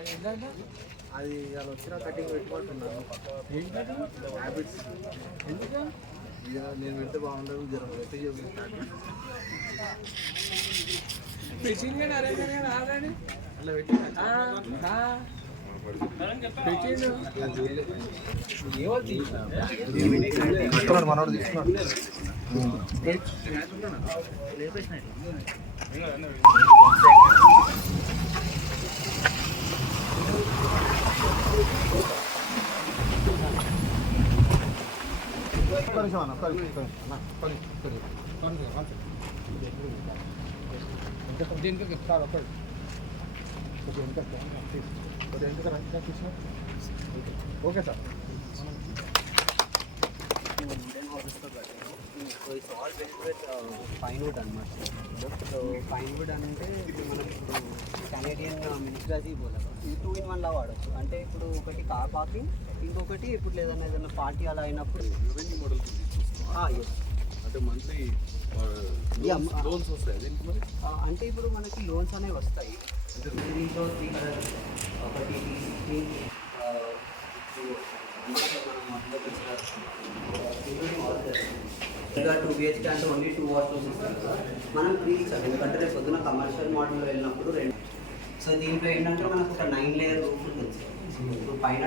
అది అలా వచ్చిన కటింగ్ పెట్టుకుంటున్నాను. హ్యాబిట్స్ ఎందుకు నేను పెడితే బాగుండదు, జరం అలా పెట్టి మనోడు తీసుకున్నాడు. Okay sir. So it's all built with fine wood అనమాట. సో ఫైన్ వుడ్ అంటే ఇప్పుడు మనకి ఇప్పుడు కెనేడియన్ మినిస్ట్రాజీ పోలేదు, ఇది 2 in 1 లా వాడచ్చు. అంటే ఇప్పుడు ఒకటి కార్ పార్కింగ్, ఇంకొకటి ఇప్పుడు ఏదైనా పార్టీ అలా అయినప్పుడు రెవెన్యూ మోడల్ అంటే మంత్లీ లోన్స్ వస్తాయి. అంటే ఇప్పుడు మనకి లోన్స్ అనేవి వస్తాయి. దీంట్లో 3 కలర్స్, ఒకటి 2 BHK అంటే ఓన్లీ 2 వాష్రూమ్స్ ఇస్తారు కదా. మనం 3 ఇచ్చాం, ఎందుకంటే రేపు పొద్దున కమర్షియల్ మోడల్లో వెళ్ళినప్పుడు 2. సో దీంట్లో ఏంటంటే మనకు ఒక 9 లేయర్ రూఫ్ ఉంటుంది. ఇప్పుడు పైన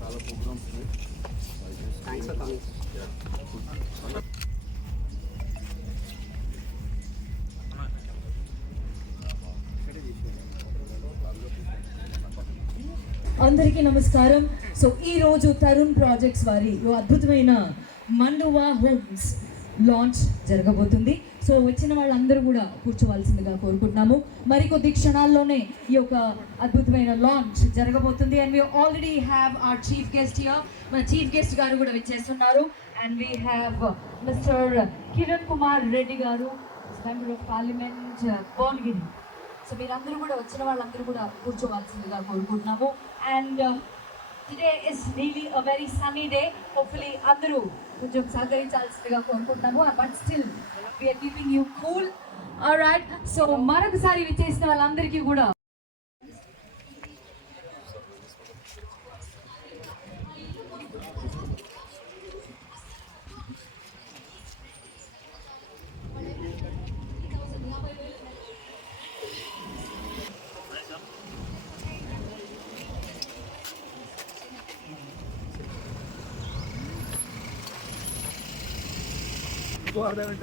చాలా ప్రోగ్రామ్స్ ఉన్నాయి. Thanks for coming. అందరికీ నమస్కారం. సో ఈరోజు తరుణ్ ప్రాజెక్ట్స్ వారి అద్భుతమైన మండువా హోమ్స్ లాంచ్ జరగబోతుంది. సో వచ్చిన వాళ్ళందరూ కూడా కూర్చోవలసిందిగా కోరుకుంటున్నాము. మరికొద్ది క్షణాల్లోనే ఈ యొక్క అద్భుతమైన లాంచ్ జరగబోతుంది. And we already have our chief guest here. మన చీఫ్ గెస్ట్ గారు కూడా విచ్చేస్తున్నారు. And we have mister Kiran Kumar Reddy గారు, member of parliament Bhuvanagiri. So మీరందరూ కూడా వచ్చిన వాళ్ళందరూ కూడా కూర్చోవలసిందిగా కోరుకుంటున్నాము. And today is really a very sunny day. Hopefully అందరూ కొంచెం సహకరించాల్సిందిగా కోరుకుంటున్నాము. But still we're keeping you cool. Alright. So మరొకసారి విచ్చేసిన వాళ్ళందరికీ కూడా అర్ధ గంట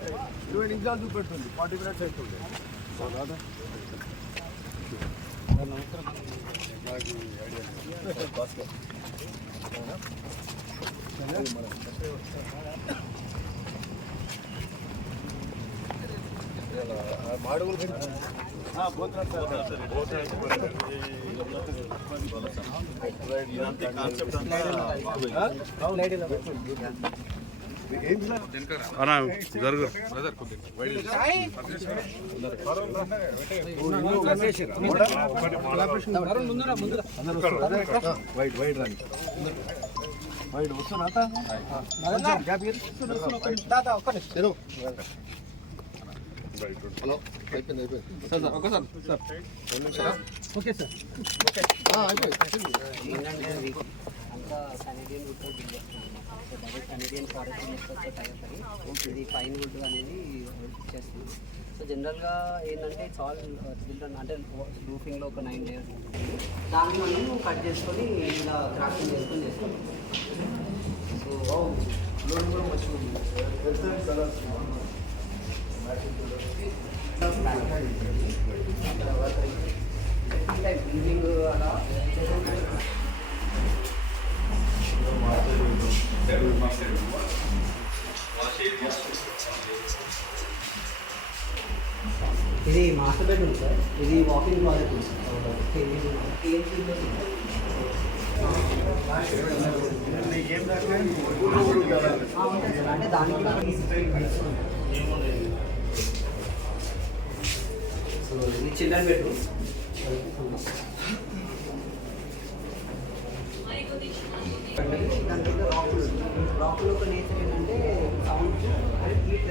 20 నిమిషాలు చూపెడుతుంది, 40 minutes అవుతుంది. మాడుగులు జరుగు వైట్ వైట్ రండి. వైట్ వస్తున్నా హలో అయిపోయింది అయిపోయింది సార్. ఒకసారి సార్ ఓకే సార్ ఏంటంటే అంతా కెనేడియన్ వుడ్ బిల్డ్ చేస్తున్నాం. సో డైరెక్ట్ కెనేడియన్ ఫారెస్ట్ మినిస్టర్తో టైప్ అయ్యి ఇది ఫైన్ వుడ్ అనేది చేస్తున్నాం. సో జనరల్గా ఏంటంటే ఇట్స్ ఆల్ చిల్డ్రన్, అంటే రూఫింగ్లో ఒక 9 layers దాన్ని మనం కట్ చేసుకొని ఇలా క్రాఫ్టింగ్ చేసుకొని చేస్తాం. సో లోన్ కూడా మంచిగా ఉంది. ఈవినింగ్ అలా ఇది మాస్టర్ బెడ్రూమ్ సార్. ఇది వాకింగ్ క్లాజెట్ ఉంది సార్. అంటే దానికి సో ఇది చిల్డ్రన్ బెడ్రూమ్. దాని రాకులు ఒక నేచర్ ఏంటంటే సౌండ్ అంటే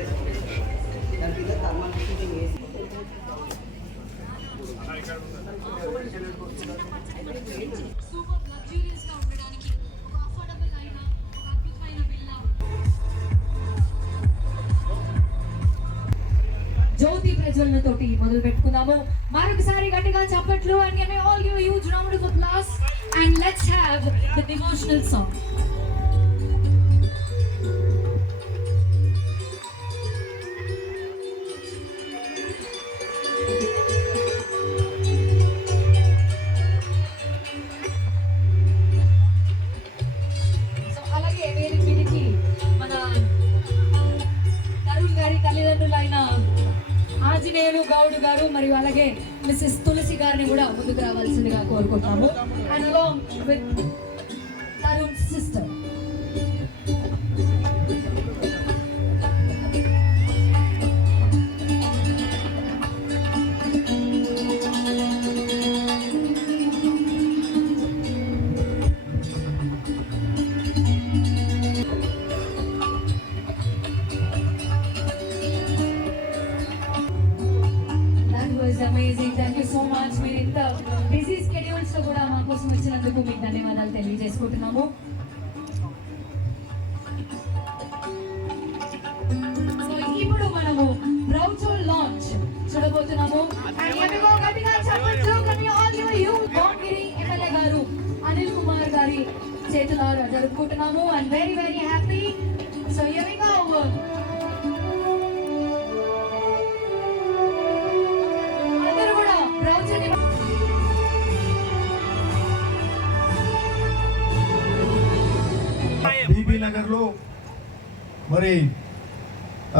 ప్రజ్వలనతోటి మొదలు పెట్టుకుందాము. మరొకసారి గట్టిగా చప్పట్లు and give me all you huge round of applause and let's have the devotional song. So అలాగే వీరికి మన తరుణ్ గారి తల్లిదండ్రులైన ఆంజనేయులు గౌడ్ గారు మరియు అలాగే మిస్సెస్ తులసి గారిని కూడా ముందుకు రావాల్సిందిగా కోరుకుంటున్నాము. And along with Tarun sister. Amazing, thank you so much. మీరు ఇంత బిజీ స్కెడ్యూల్స్ లో కూడా మా కోసం వచ్చినందుకు మీకు ధన్యవాదాలు తెలియజేసుకుంటున్నాము. సో ఇప్పుడు మనము బ్రౌచర్ లాంచ్ చూడబోతున్నాము. ఎమ్మెల్యే గారు అనిల్ కుమార్ గారి చేతులారా జరుపుకుంటున్నాము and very very happy. So here we go. బీబీ నగర్లో మరి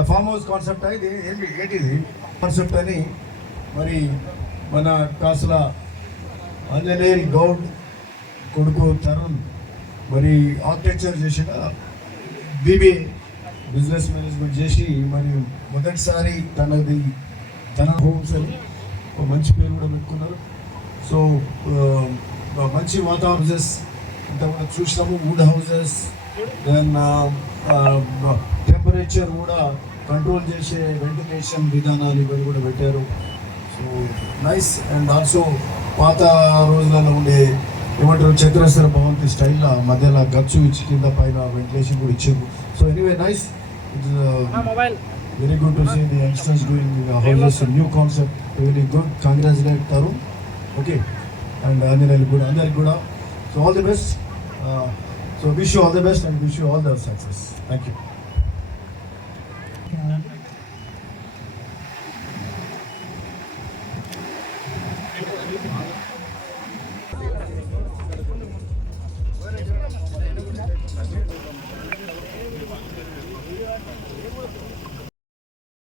ఫామ్ హౌస్ కాన్సెప్ట్ ఇది ఏంటిది కాన్సెప్ట్ అని మరి మన కాసుల ఆంజనేయుల్ గౌడ్ కొడుకు తరుణ్ మరి ఆర్కిటెక్చర్ చేసిన బీబీ బిజినెస్ మేనేజ్మెంట్ చేసి మరి మొదటిసారి తన హోమ్స్ అని ఒక మంచి పేరు కూడా పెట్టుకున్నారు. సో మంచి వాతావరణం ఇంత కూడా చూసినాము. వుడ్ హౌసెస్, దెన్ టెంపరేచర్ కూడా కంట్రోల్ చేసే వెంటిలేషన్ విధానాలు ఇవన్నీ కూడా పెట్టారు. So nice. అండ్ ఆల్సో పాత రోజులలో ఉండే ఏమంటారు చతురస్ర భవంతి స్టైల్లో మధ్యలో గచ్చు ఇచ్చి కింద పైన వెంటిలేషన్ కూడా ఇచ్చారు. So anyway nice. Very good to see the youngsters doing houses, new concept, very good. Congratulate Tarun. Okay. And Anjaneyulu కూడా అందరికి కూడా. So all the best. So wish you all the best and wish you all the success. Thank you.